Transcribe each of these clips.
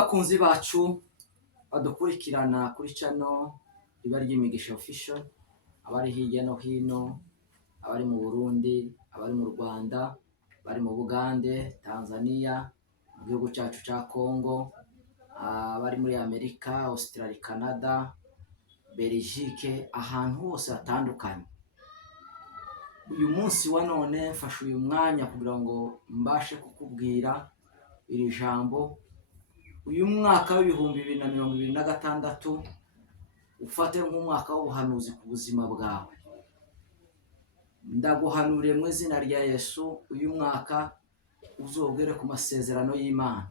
Bakunzi bacu badukurikirana kuri channel riba ry'Imigisha Official, abari hirya no hino, abari mu Burundi, abari mu Rwanda, bari mu Bugande, Tanzania, mu gihugu cyacu cya Congo, abari muri Amerika, Australia, Canada, Belgique, ahantu hose hatandukanye. Uyu munsi wa none mfashe uyu mwanya kugira ngo mbashe kukubwira iri jambo. Uyu mwaka w'ibihumbi 2026 ufate nk'umwaka w'ubuhanuzi ku buzima bwawe. Ndaguhanuriye mu izina rya Yesu, uyu mwaka uzogere ku masezerano y'Imana.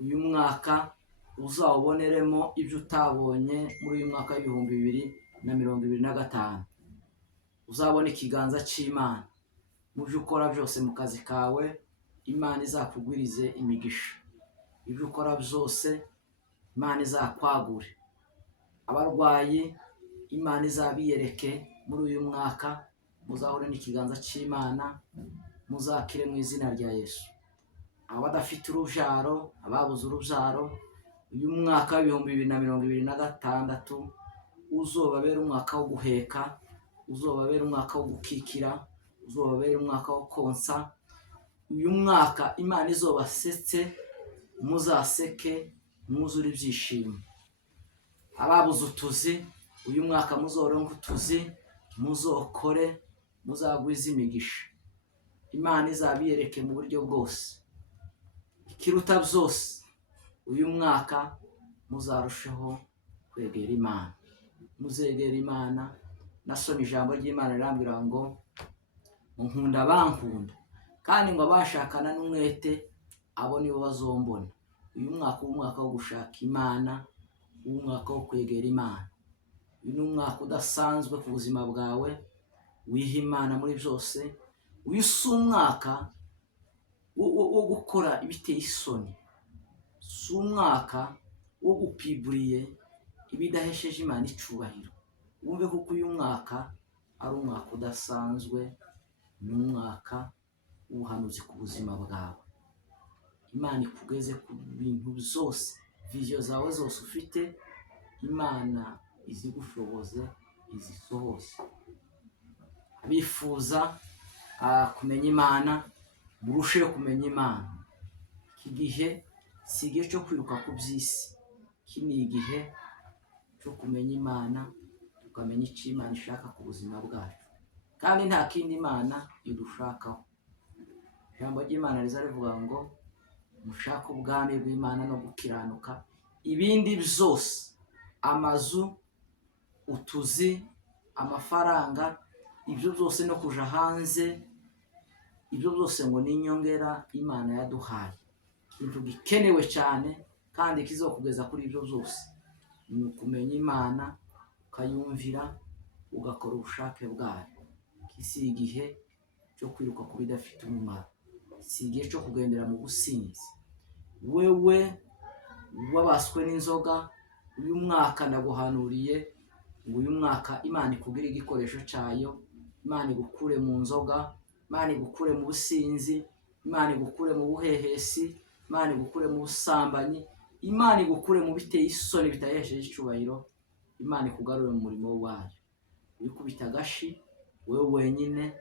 Uyu mwaka uzawuboneremo ibyo utabonye muri uyu mwaka w'ibihumbi 2025. Uzabona ikiganza cy'Imana mu byo ukora byose, mu kazi kawe Imana izakugwirize imigisha. Ibyo ukora byose Imana izakwagure. Abarwayi Imana izabiyereke muri uyu mwaka, muzahure n'ikiganza cy'Imana, muzakire mu izina rya Yesu. Abadafite urubyaro, ababuze urubyaro, uyu mwaka w'ibihumbi 2026 uzobabera umwaka wo guheka, uzobabera umwaka wo gukikira, uzobabera umwaka wo konsa. Uyu mwaka Imana izobasetse, muzaseke, mwuzure ibyishimo. Ababuze utuzi, uyu mwaka muzoronka utuzi, muzokore, muzagwiza imigisha. Imana izabiyereke mu buryo bwose. Ikiruta byose, uyu mwaka muzarushaho kwegera Imana, muzegera Imana. Nasoma ijambo ry'Imana rirambwira ngo nkunda bankunda, kandi ngo abashakana n'umwete abo nibo bazombona. Uyu mwaka umwaka wo gushaka Imana, umwaka wo kwegera Imana. Uyu ni umwaka udasanzwe ku buzima bwawe, wiha Imana muri byose. Uyu si umwaka wo gukora ibiteye isoni, si umwaka wo gupiburiye ibidahesheje Imana icubahiro. Wumve kuko uyu mwaka ari umwaka udasanzwe, ni umwaka w'ubuhanuzi ku buzima bwawe. Imana ikugeze ku bintu byose, viziyo zawe zose ufite, Imana izigushoboze, izisohoze. Bifuza kumenya Imana, murusheho kumenya Imana. Iki gihe si igihe cyo kwiruka ku by'isi, iki ni igihe cyo kumenya Imana, tukamenya icyo Imana ishaka ku buzima bwacu, kandi nta kindi Imana idushakaho. Ijambo ry'Imana riza rivuga ngo mushake ubwami bw'Imana no gukiranuka, ibindi byose, amazu, utuzi, amafaranga, ibyo byose no kuja hanze, ibyo byose ngo ni inyongera Imana yaduhaye. Ikintu gikenewe cyane kandi kizokugeza kuri ibyo byose ni ukumenya Imana, ukayumvira, ugakora ubushake bwayo. Iki si igihe cyo kwiruka ku bidafite umumaro, si igihe cyo kugendera mu businzi. Wewe wabaswe n'inzoga, uyu mwaka ndaguhanuriye ngo uyu mwaka Imana ikugire igikoresho cyayo. Imana igukure mu nzoga, Imana igukure mu businzi, Imana igukure mu buhehesi, Imana igukure mu busambanyi, Imana igukure mu biteye isoni bitahesheje icubahiro. Imana ikugarure mu murimo wayo. Wikubita agashi wewe wenyine,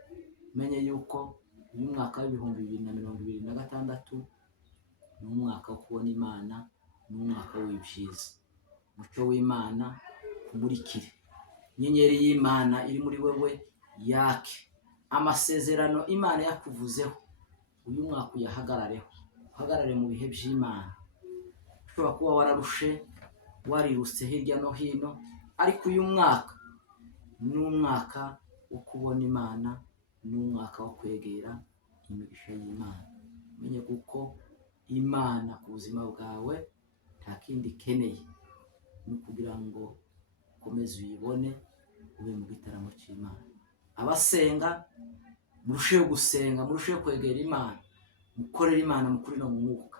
menye yuko uyu mwaka w'ibihumbi 2026 ni umwaka wo kubona Imana, ni umwaka w'ibyiza. Umucyo w'Imana kumurikire, inyenyeri y'Imana iri muri wewe yake. Amasezerano Imana yakuvuzeho uyu mwaka uyahagarareho, uhagarare mu bihe by'Imana. Ushobora kuba wararushe, warirutse hirya no hino, ariko uyu mwaka ni umwaka wo kubona Imana, ni umwaka wo kwegera imigisha y'Imana. Menye kuko Imana ku buzima bwawe nta kindi ikeneye, ni ukugira ngo ukomeze uyibone, ube mu gitaramo cy'Imana. Abasenga murusheho gusenga, murusheho kwegera Imana, mukorere Imana mukuri no mu mwuka.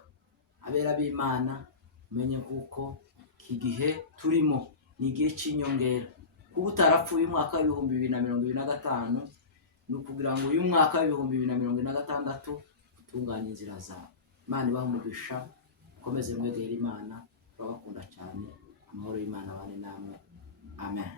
Abera b'Imana menye kuko iki gihe turimo ni igihe cy'inyongera. Kuba utarapfuye umwaka w'ibihumbi 2025 ni ukugira ngo uyu mwaka w'ibihumbi 2026 utunganye inzira zawe. Imana ibahe umugisha. mukomeze mwegera Imana, turabakunda cyane. Amahoro y'Imana abane namwe, amen.